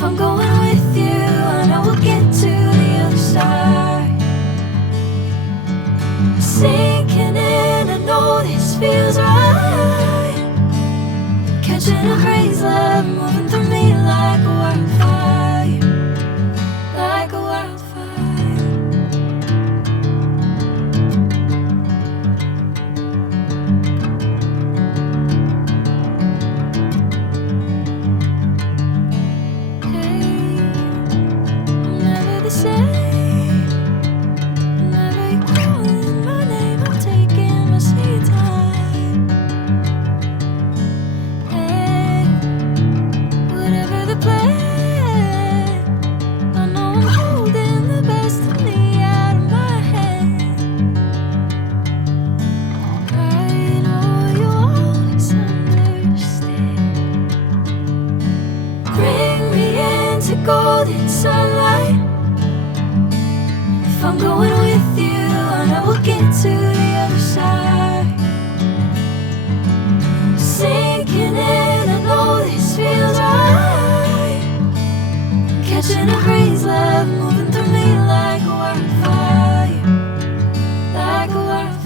If I'm going with you, I know we'll get to the other side. Sinking in, I know this feels right. Catching a crazy love, moving through me like a wildfire, like a wildfire. Hey, I'm never the same. Whenever you're calling my name, I'm taking my sweet time. Hey, whatever the plan, I know I'm holding the best of me out of my hand. I know you'll always understand. Bring me into golden sunlight. If I'm going with you, I know we'll get to the other side. Sinking in, I know this feels right. Catching a crazy love, moving through me like a wildfire, like a wildfire.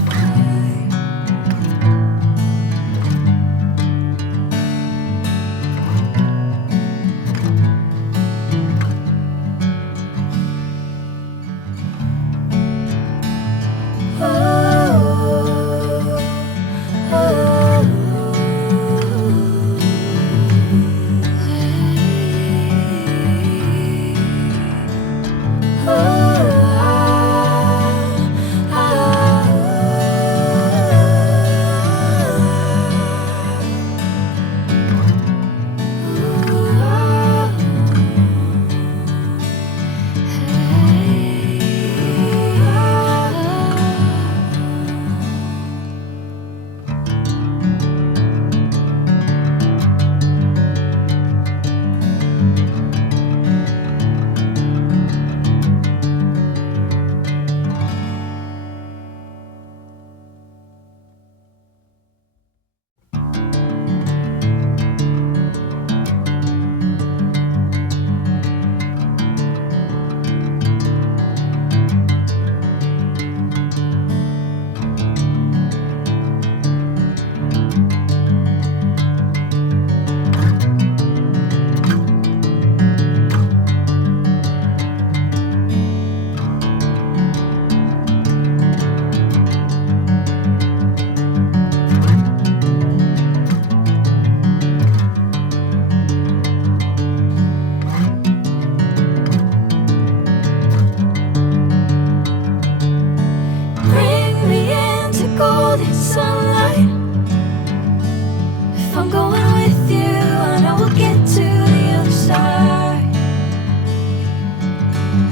Bring me into golden sunlight. If I'm going with you, I know we'll get to the other side.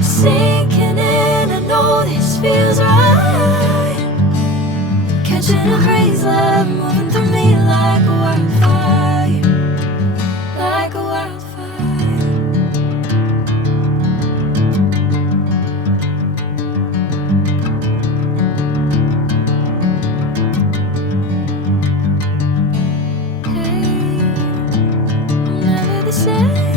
Sinking in, I know this feels right. Catching a crazy love, moving through me like a wildfire, like a wildfire. Hey, I'm never the same.